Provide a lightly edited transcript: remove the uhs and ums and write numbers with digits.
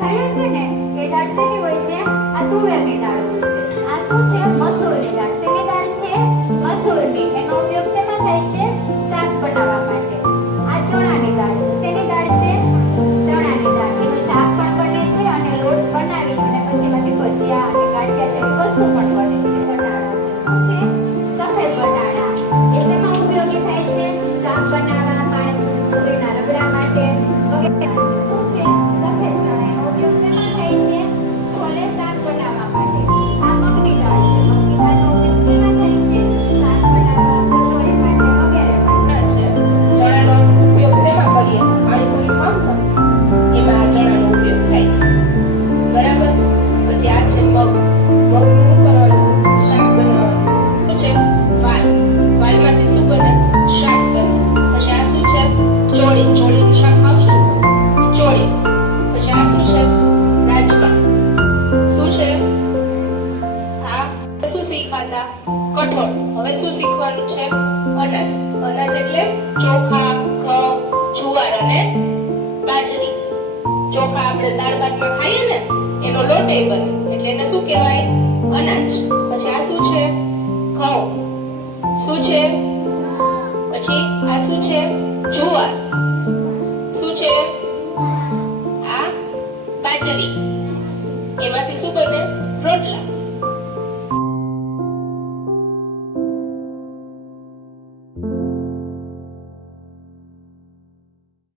ખાઈએ છે ને એ દાળ શેની હોય છે? આ તુવેરની દાળ હોય છે. આ શું છે? મસૂરની દાળ. શેની દાળ છે? મસૂરની. એનો ઉપયોગ શેમાં થાય છે? શાક બનાવવા માટે. આ ચણાની દાળ છે. શેની દાળ છે? ચણાની દાળ. એનું શાક પણ બને છે અને લોટ બનાવી અને પછી એમાંથી ભજીયા અને ગાંઠિયા જેવી વસ્તુ પણ બને છે. બટાણા છે. શું છે? સફેદ બટાણા. એ શેમાં ઉપયોગી થાય છે? શાક બનાવવા, પાણીપુરીના રગડા માટે વગેરે. શું છે? સફેદ ચણા. એનો ઉપયોગ શેમાં થાય છે? છોલે શાક બનાવવા માટે. આ મગની દાળ છે. મગની દાળનો ઉપયોગ શેમાં થાય છે? શાક બનાવવા, કચોરી માટે વગેરે માટે. છે ચણાનો ઉપયોગ શેમાં કરીએ? પાણીપુરીમાં એમાં આ ચણાનો ઉપયોગ થાય છે. બરાબર. પછી આ છે મગ. મગનું કરવાનું શાક બનાવવાનું. શું છે? વાલ. વાલમાંથી શું બને? શાક બને. પછી આ શું છે? ચોળી. ચોળીનું શાક ખાવશો? ચોળી. પછી આ શું છે? રાજમા. શું છે? આ શું શીખવાતા? કઠોળ. હવે શું શીખવાનું છે? અનાજ. અનાજ એટલે ચોખા, ઘઉં, જુવાર અને બાજરી. ચોખા આપણે દાળ ભાતમાં ખાઈએ ને એનો લોટ એ બને એટલે એને શું કહેવાય? અનાજ. પછી આ શું છે? ઘઉં. શું છે? પછી આ શું છે? જુવાર. શું છે?